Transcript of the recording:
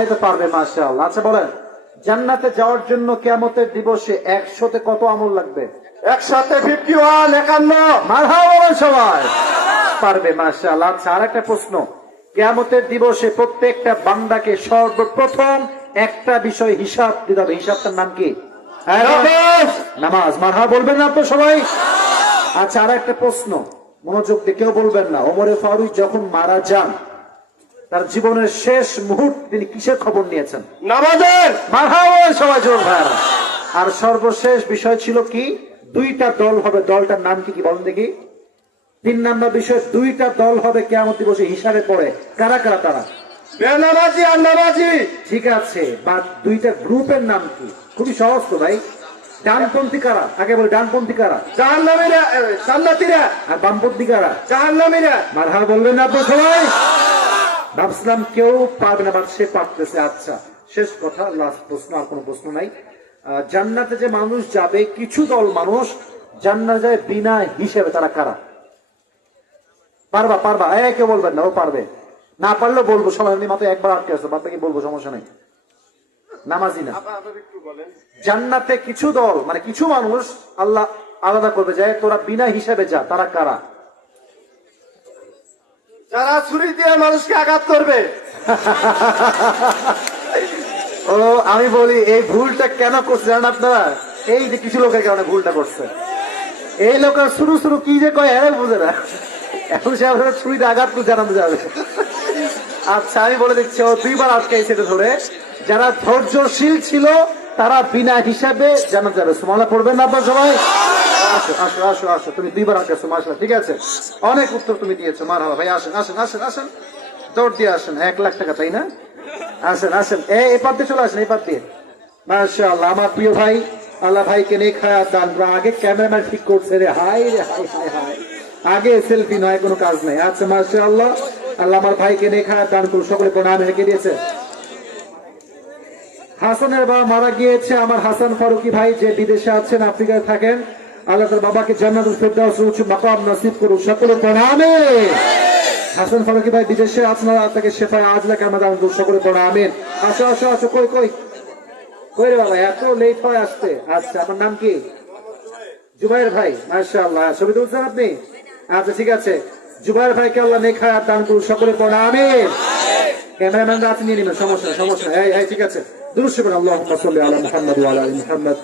এই তো পারবে, মাশাআল্লাহ। আচ্ছা বলেন, জান্নাতে যাওয়ার জন্য কিয়ামতের দিবসে 100তে কত আমল লাগবে? 100তে 51, 51। মারহাবা বলেন সবাই। পারবে, মাশাআল্লাহ। আচ্ছা, আর একটা প্রশ্ন, কিয়ামতের দিবসে প্রত্যেকটা বান্দাকে সর্বপ্রথম একটা বিষয় হিসাব দিতে হবে। হিসাবটার নাম কি? নামাজ। মারহাবা বলবেন না আপনারা সবাই? আচ্ছা, আর একটা প্রশ্ন, মনোযোগ দিয়ে কেউ বলবেন না। ওমরে ফারুক যখন মারা যান, তার জীবনের শেষ মুহূর্ত তিনি কিসের খবর নিয়েছেন? নামাজের। মারহাবা সবাই জোর ভাইরা। আর সর্বশেষ বিষয় ছিল কি? দুইটা দল হবে, দলটার নাম কি কি বলেন দেখি? 3 নাম্বার বিষয়, দুইটা দল হবে কিয়ামত দিবসে হিসাবে পড়ে। কারা কারা তারা? বেনামাজি আর নামাজি। ঠিক আছে, বা দুইটা গ্রুপের নাম কি? খুবই সহজ তো ভাই। ডানপন্থী কারা? আগে বলি, ডানপন্থী কারা? জাহান্নামীরা, জান্নাতীরা। আর বামপন্থী কারা? জাহান্নামীরা। মারহাবা বলবেন না আপনারা সবাই? ভাবছিলাম কেউ পারবে না, বাট সে পারতেছে। আচ্ছা, শেষ কথা, লাস্ট প্রশ্ন, আর কোনো প্রশ্ন নাই। জান্নাতে যে মানুষ যাবে, কিছু দল মানুষ জান্নাতে যায় বিনা হিসেবে, তারা কারা? পারবা? পারবা? কেউ বলবেন না? ও পারবে না, পারলেও বলবো। সবাই এমনি মাত্র একবার আটকে আসো, বাদ বাকি বলবো, সমস্যা নেই। নামাজি না। জান্নাতে কিছু দল মানে কিছু মানুষ আল্লাহ আলাদা করবে, যায় তোরা বিনা হিসেবে যা, তারা কারা? যারা ছুরি দিয়ে মানুষকে আঘাত করবে। ও, আমি বলি এই ভুলটা কেন করছে জানেন আপনারা? এই যে কিছু লোকের কারণে ভুলটা করছে। এই লোকের শুরু শুরু কি যে কয় এরা বুঝে না, এখন সে আপনারা ছুরিতে আঘাত করে জানাতে যাবে। আচ্ছা, আমি বলে দিচ্ছি, ও 2বার আটকাইছে ধরে। যারা ধৈর্যশীল ছিল তারা বিনা হিসাবে জানাতে যাবে। সুবহানাল্লাহ পড়বেন না আপনারা সবাই? আসো আসো আসো আসো, তুমি 2বার আটকাইছো, মাশাআল্লাহ। ঠিক আছে, অনেক উত্তর তুমি দিয়েছো, মারহাবা ভাই। আসেন আসেন আসেন আসেন, দৌড় দিয়ে আসেন। 1 লাখ টাকা, তাই না? আসেন আসেন, এই পার দিয়ে চলে আসেন, এই পার দিয়ে। মাশাআল্লাহ, আমার প্রিয় ভাই, আল্লাহ ভাইকে নেক হায়াত দান করুন। আগে ক্যামেরাম্যান ঠিক করছে রে, হাই রে হাই হাই হাই, আগে সেলফি নয়, কোনো কাজ নাই। আচ্ছা, মাশাআল্লাহ, আল্লাহ আমার ভাইকে নেক হায়াত দান করুন। সকলে প্রণাম রেখে দিয়েছে। হাসানের বাবা মারা গিয়েছে, আমার হাসান ফারুকি ভাই, যে বিদেশে আছেন, আফ্রিকায় থাকেন। আল্লাহ তার বাবাকে জান্নাতুল ফেরদাউস উচ্চ মাকাম নসিব করুন। সকলে প্রণামে। হাসান ফারুকি ভাই বিদেশে আছেন, আল্লাহ তাকে শেফায়ে আজলা কামনা দান করুন। সকলে প্রণামে। আসো আসো আসো, কই কই কই রে বাবা, এত লেট হয় আসতে? আচ্ছা, আপনার নাম কি? জুবাইর ভাই, মাশাআল্লাহ। ছবি তুলছেন আপনি? আচ্ছা, ঠিক আছে। জুবাইর ভাইকে আল্লাহ নেক হায়াত দান করুন। সকলে প্রণামে। ক্যামেরাম্যানরা আপনি নিয়ে নেবেন, সমস্যা সমস্যা। এই ঠিক আছে, দুরূদ শরীফ, আল্লাহুম্মা সাল্লি আলা মুহাম্মাদ ওয়া আলা আলি মুহাম্মাদ।